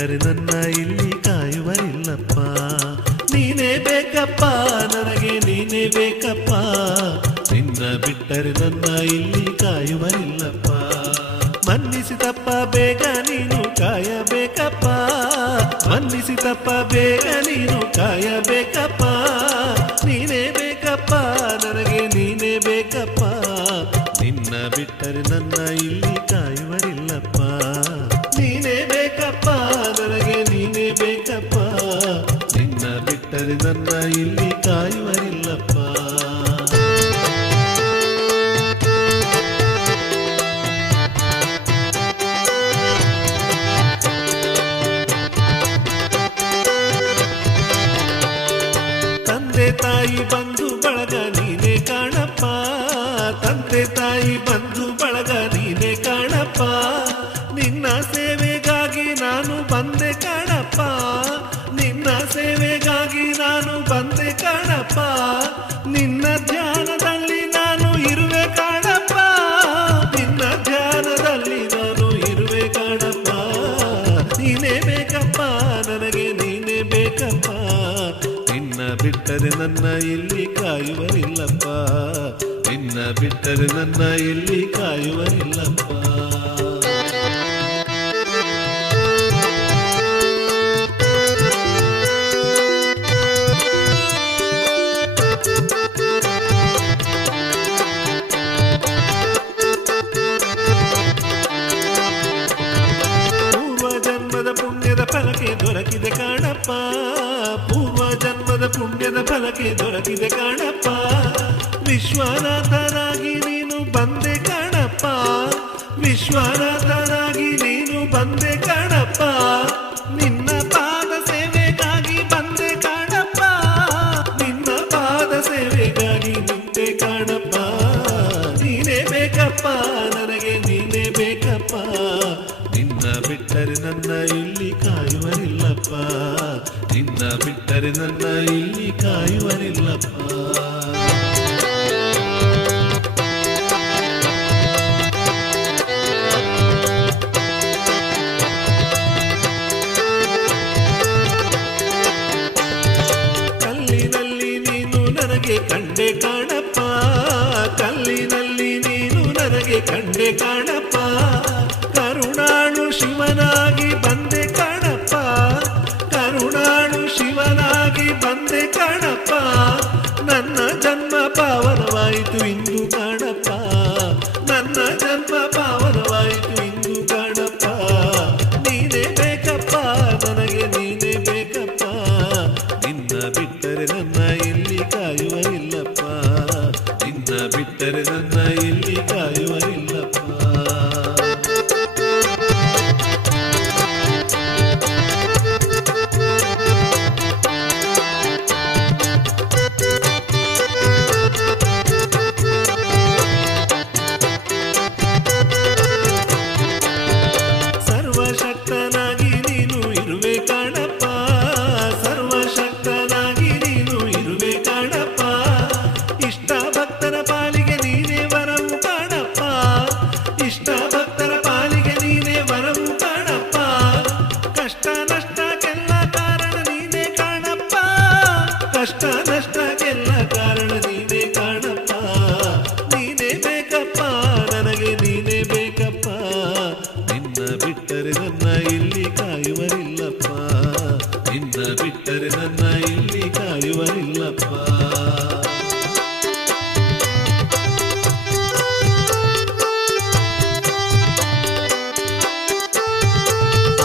ಬಿಟ್ಟರೆ ನನ್ನ ಇಲ್ಲಿ ಕಾಯುವರಿಲ್ಲಪ್ಪ. ನೀನೇ ಬೇಕಪ್ಪ ನನಗೆ ನೀನೇ ಬೇಕಪ್ಪ, ನಿನ್ನ ಬಿಟ್ಟರೆ ನನ್ನ ಇಲ್ಲಿ ಕಾಯುವರಿಲ್ಲಪ್ಪ. ಮನ್ನಿಸಿದಪ್ಪ ಬೇಗ ನೀನು ಕಾಯಬೇಕಪ್ಪ, ಮನ್ನಿಸಿದಪ್ಪ ಬೇಗ ನೀನು ಕಾಯಬೇಕಪ್ಪ. ನೀನೇ ಬೇಕಪ್ಪ ನನಗೆ ನೀನೇ ಬೇಕಪ್ಪ, ನಿನ್ನ ಬಿಟ್ಟರೆ ನನ್ನ ಇಲ್ಲಿ ಕಾಯುವರಿಲ್ಲಪ್ಪ. ನೀನೇ ಬೇಕಪ್ಪ ನನಗೆ ನೀನೇ ಬೇಕಪ್ಪ, ನಿನ್ನ ಬಿಟ್ಟರೆ ನನ್ನ ಇಲ್ಲಿ ಕಾಯುವರಿಲ್ಲಪ್ಪ. ತಂದೆ ತಾಯಿ ಬಂಧು ಬಳಗ ನೀನೇ ಕಾಣಪ್ಪ, ತಂದೆ ತಾಯಿ ಬಂಧು ಬಳಗ ನೀನೇ ಕಾಣಪ್ಪ. ನಿನ್ನ ಸೇವೆಗಾಗಿ ನಾನು ಬಂದೆ ಕಾಣಪ್ಪ, ನಿನ್ನ ಸೇವೆಗಾಗಿ ನಾನು ಬಂದೆ ಕಾಣಪ್ಪ. ನಿನ್ನ ಧ್ಯಾನದಲ್ಲಿ ನಾನು ಇರುವೆ ಕಾಣಪ್ಪ, ನಿನ್ನ ಧ್ಯಾನದಲ್ಲಿ ನಾನು ಇರುವೆ ಕಾಣಪ್ಪ. ನೀನೇ ಬೇಕಪ್ಪ ನನಗೆ ನೀನೇ ಬೇಕಪ್ಪ, ನಿನ್ನ ಬಿಟ್ಟರೆ ನನ್ನ ಇಲ್ಲಿ ಕಾಯುವರಿಲ್ಲಪ್ಪ, ನಿನ್ನ ಬಿಟ್ಟರೆ ನನ್ನ ಇಲ್ಲಿ ಕಾಯುವರಿಲ್ಲಪ್ಪ. ಪೂರ್ವ ಜನ್ಮದ ಪುಣ್ಯದ ಫಲಕ್ಕೆ ದೊರಕಿದೆ ಕಾಣಪ್ಪ, ಪೂರ್ವ ಜನ್ಮದ ಪುಣ್ಯದ ಫಲಕ್ಕೆ ದೊರಕಿದೆ ಕಾಣಪ್ಪ. ವಿಶ್ವನಾಥನಾಗಿ ನೀನು ಬಂದೆ ಕಾಣಪ್ಪ, ವಿಶ್ವನಾಥನಾಗಿ ನೀನು ಬಂದೆ ಕಾಣಪ್ಪ. ನಿನ್ನ ಪಾದ ಸೇವೆಗಾಗಿ ಬಂದೆ ಕಾಣಪ್ಪ, ನಿನ್ನ ಪಾದ ಸೇವೆಗಾಗಿ ನಿಂತೆ ಕಾಣಪ್ಪ. ನೀನೇ ಬೇಕಪ್ಪ ನನಗೆ ನೀನೇ ಬೇಕಪ್ಪ, ನಿನ್ನ ಬಿಟ್ಟರೆ ನನ್ನ ಇಲ್ಲಿ ಕಾಯುವರಿಲ್ಲಪ್ಪ, ನಿನ್ನ ಬಿಟ್ಟರೆ ನನ್ನ ಇಲ್ಲಿ ಕಾಯುವರಿಲ್ಲಪ್ಪ. ಕಲ್ಲಿನಲ್ಲಿ ನೀನು ನನಗೆ ಕಂಡೆ ಕಾಣಪ್ಪ, ಕಲ್ಲಿನಲ್ಲಿ ನೀನು ನನಗೆ ಕಂಡೆ ಕಾಣಪ್ಪ. ಕರುಣಾಳು ಶಿವನಾಗಿ ಬಂದೆ ಕಾಣಪ್ಪ, ಕರುಣಾಳು ಶಿವನಾಗಿ ಬಂದೆ ಕಾಣಪ್ಪ. ನನ್ನ ಜನ್ಮ ಪಾವನವಾಯಿತು ಇಂದು ಕಾಣಪ್ಪ, ನನ್ನ ಜನ್ಮ ಪಾವನವಾಯಿತು ಇಂದು ಕಾಣಪ್ಪ. ನೀನೇ ಬೇಕಪ್ಪ ನನಗೆ ನೀನೇ ಬೇಕಪ್ಪ, ನಿನ್ನ ಬಿಟ್ಟರೆ ನನ್ನ ಇಲ್ಲಿ ಕಾಯುವರಿಲ್ಲಪ್ಪ, ನಿನ್ನ ಬಿಟ್ಟರೆ ನನ್ನ ಇಲ್ಲಿ ಕಾಯುವರಿಲ್ಲಪ್ಪ. ಸರ್ವಶಕ್ತನಾಗಿ ನೀನು ಇರುವೆ ಕಾಣಪ್ಪ, ಸರ್ವಶಕ್ತನಾಗಿ ನೀನು ಇರುವೆ ಕಾಣಪ್ಪ. ಇಷ್ಟ ಭಕ್ತರ ಪಾಲಿಗೆ ನೀನೇ ವರವು ಕಾಣಪ್ಪ, ಇಷ್ಟ ಭಕ್ತರ ಪಾಲಿಗೆ ನೀನೇ ವರವು ಕಾಣಪ್ಪ. ಕಷ್ಟ ನಷ್ಟಕ್ಕೆಲ್ಲ ಕಾರಣ ನೀನೇ ಕಾಣಪ್ಪ, ಕಷ್ಟ ನಷ್ಟಕ್ಕೆಲ್ಲ ಕಾರಣ ನೀನೇ ಕಾಣಪ್ಪ. ನೀನೇ ಬೇಕಪ್ಪ ನನಗೆ ನೀನೇ ಬೇಕಪ್ಪ, ನಿನ್ನ ಬಿಟ್ಟರೆ ನನ್ನ ಇಲ್ಲಿ ಕಾಯುವರಿಲ್ಲಪ್ಪ, ನಿನ್ನ ಬಿಟ್ಟರೆ ನನ್ನ ಇಲ್ಲಿ ಕಾಯುವರಿಲ್ಲಪ್ಪ.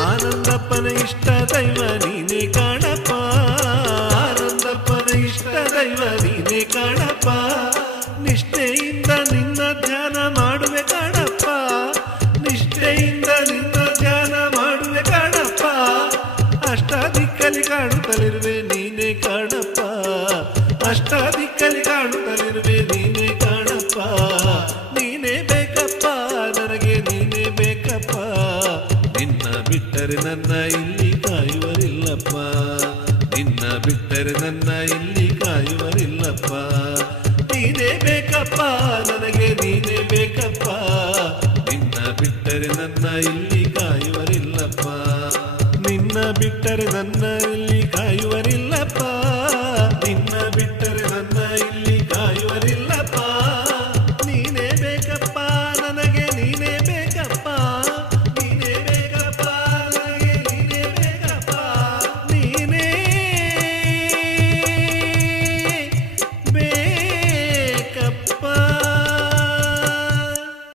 ಆನಂದಪ್ಪನ ಇಷ್ಟ ದೈವ ನೀನೇ ಕಾಣಪ್ಪ, ಆನಂದಪ್ಪನ ಇಷ್ಟ ದೈವ ನೀನೇ ಕಾಣಪ್ಪ. ನಿಷ್ಠೆಯಿಂದ ನಿನ್ನ ಧ್ಯಾನ ಮಾಡುವೆ ಕಾಣಪ್ಪ, ನಿಷ್ಠೆಯಿಂದ ನಿನ್ನ ಧ್ಯಾನ ಮಾಡುವೆ ಕಾಣಪ್ಪ. ಅಷ್ಟಾದಿಕ್ಕಲಿ ಕಾಣುತ್ತಲಿರುವೆ ನೀನೇ ಕಾಣಪ್ಪ, ಅಷ್ಟಾದಿಕ್ಕಲಿ ಕಾಣುತ್ತಲಿರುವೆ ನೀನೇ ಕಾಣಪ್ಪ. ನೀನೇ ಬೇಕಪ್ಪ ನನಗೆ ನೀನೇ ಬೇಕಪ್ಪ, ನಿನ್ನ ಬಿಟ್ಟರೆ ನನ್ನ ಇಲ್ಲಿ ಕಾಯುವರಿಲ್ಲಪ್ಪ, ನಿನ್ನ ಬಿಟ್ಟರೆ ನನ್ನ ಇಲ್ಲಿ ಕಾಯುವರಿಲ್ಲಪ್ಪ. ನೀನೇ ಬೇಕಪ್ಪ ನನಗೆ ನೀನೇ ಬೇಕಪ್ಪ, ನಿನ್ನ ಬಿಟ್ಟರೆ ನನ್ನ ಇಲ್ಲಿ ಕಾಯುವರಿಲ್ಲಪ್ಪ. ನಿನ್ನ ಬಿಟ್ಟರೆ ನನ್ನ ಇಲ್ಲಿ ಕಾಯುವರೆ